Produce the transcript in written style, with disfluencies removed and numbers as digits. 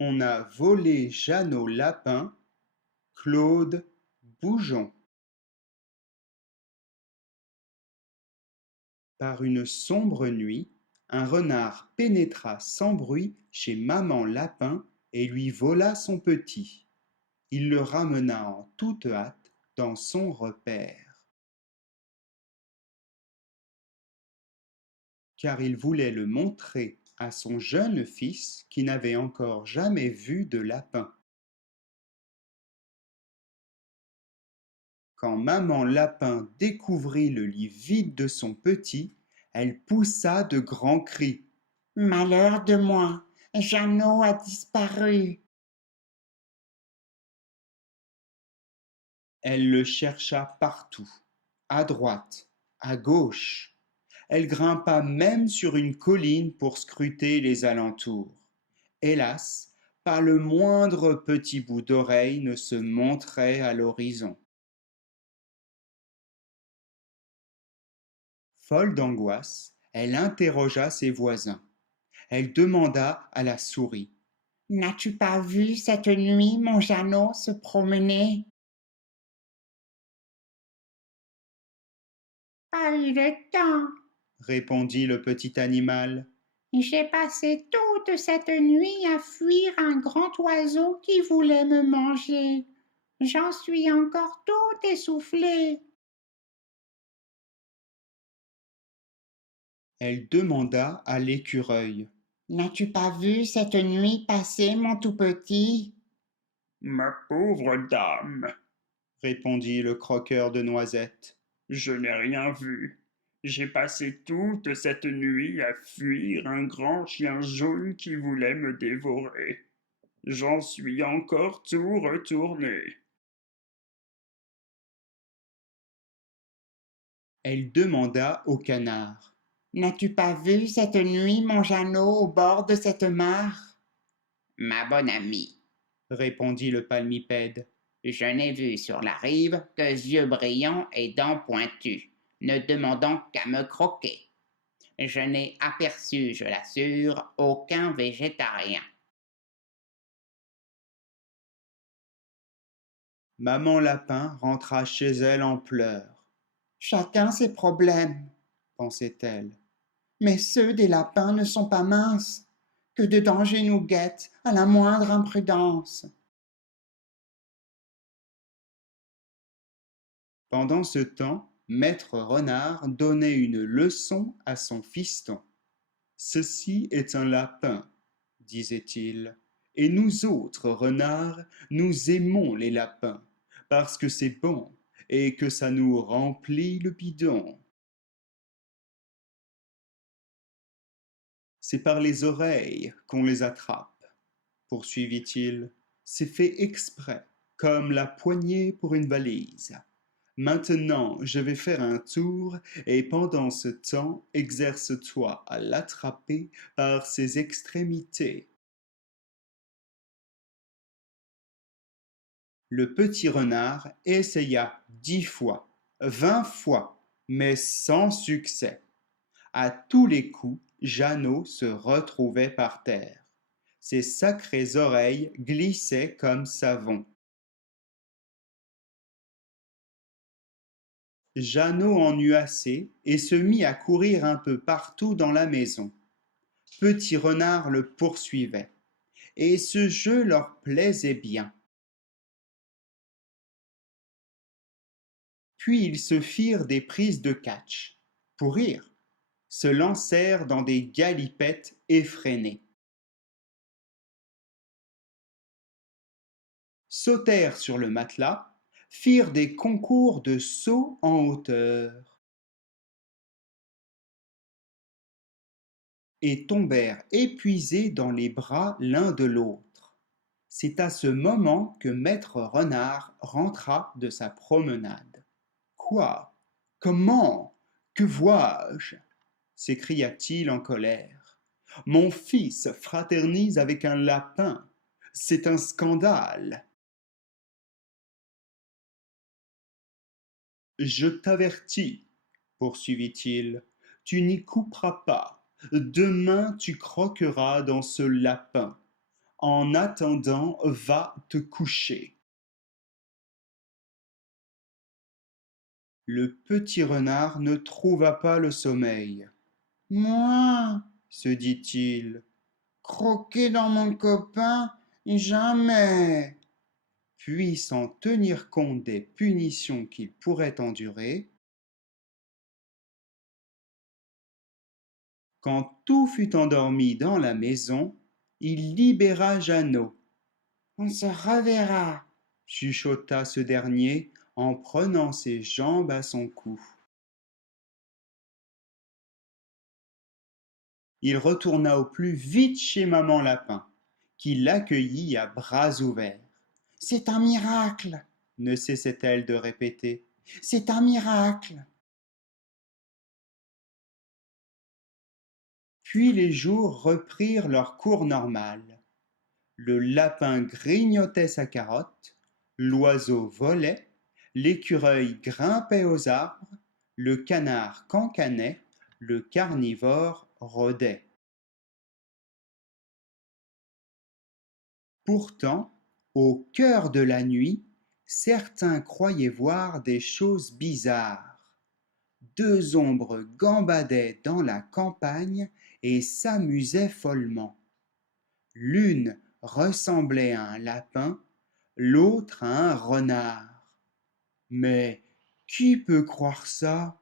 On a volé Jeannot Lapin, Claude Bougeon. Par une sombre nuit, un renard pénétra sans bruit chez maman Lapin et lui vola son petit. Il le ramena en toute hâte dans son repaire, car il voulait le montrer à son jeune fils qui n'avait encore jamais vu de lapin. Quand maman Lapin découvrit le lit vide de son petit, elle poussa de grands cris. Malheur de moi, Jeannot a disparu. Elle le chercha partout, à droite, à gauche. Elle grimpa même sur une colline pour scruter les alentours. Hélas, pas le moindre petit bout d'oreille ne se montrait à l'horizon. Folle d'angoisse, elle interrogea ses voisins. Elle demanda à la souris. N'as-tu pas vu cette nuit mon Jeannot se promener? Pas eu le temps, Répondit le petit animal. j'ai passé toute cette nuit à fuir un grand oiseau qui voulait me manger. J'en suis encore tout essoufflée. Elle demanda à l'écureuil. N'as-tu pas vu cette nuit passer mon tout petit? Ma pauvre dame, Répondit le croqueur de noisettes. je n'ai rien vu. J'ai passé toute cette nuit à fuir un grand chien jaune qui voulait me dévorer. J'en suis encore tout retourné. Elle demanda au canard. N'as-tu pas vu cette nuit mon Jeannot au bord de cette mare? Ma bonne amie, Répondit le palmipède. je n'ai vu sur la rive que yeux brillants et dents pointues, ne demandant qu'à me croquer. Je n'ai aperçu, je l'assure, aucun végétarien. Maman Lapin rentra chez elle en pleurs. Chacun ses problèmes, Pensait-elle. mais ceux des lapins ne sont pas minces. Que de dangers nous guettent à la moindre imprudence. Pendant ce temps, Maître Renard donnait une leçon à son fiston. Ceci est un lapin, disait-il, et nous autres renards, nous aimons les lapins, parce que c'est bon et que ça nous remplit le bidon. C'est par les oreilles qu'on les attrape, poursuivit-il. C'est fait exprès, comme la poignée pour une valise. Maintenant, je vais faire un tour et pendant ce temps, exerce-toi à l'attraper par ses extrémités. Le petit renard essaya 10 fois, 20 fois, mais sans succès. À tous les coups, Jeannot se retrouvait par terre. Ses sacrées oreilles glissaient comme savon. Jeannot en eut assez et se mit à courir un peu partout dans la maison. Petit Renard le poursuivait, et ce jeu leur plaisait bien. Puis ils se firent des prises de catch, pour rire, se lancèrent dans des galipettes effrénées, sautèrent sur le matelas, firent des concours de sauts en hauteur, et tombèrent épuisés dans les bras l'un de l'autre. C'est à ce moment que Maître Renard rentra de sa promenade. Quoi? Comment? Que vois-je? S'écria-t-il en colère. Mon fils fraternise avec un lapin. C'est un scandale. Je t'avertis, poursuivit-il, tu n'y couperas pas. Demain tu croqueras dans ce lapin. En attendant, va te coucher. Le petit renard ne trouva pas le sommeil. Moi, Se dit-il, croquer dans mon copain, jamais. puis sans tenir compte des punitions qu'il pourrait endurer, quand tout fut endormi dans la maison, il libéra Jeannot. On se reverra. Chuchota ce dernier en prenant ses jambes à son cou. Il retourna au plus vite chez maman Lapin, qui l'accueillit à bras ouverts. C'est un miracle, Ne cessait-elle de répéter. c'est un miracle. Puis les jours reprirent leur cours normal. Le lapin grignotait sa carotte, l'oiseau volait, l'écureuil grimpait aux arbres, le canard cancanait, le carnivore rôdait. Pourtant, au cœur de la nuit, certains croyaient voir des choses bizarres. Deux ombres gambadaient dans la campagne et s'amusaient follement. L'une ressemblait à un lapin, l'autre à un renard. Mais qui peut croire ça?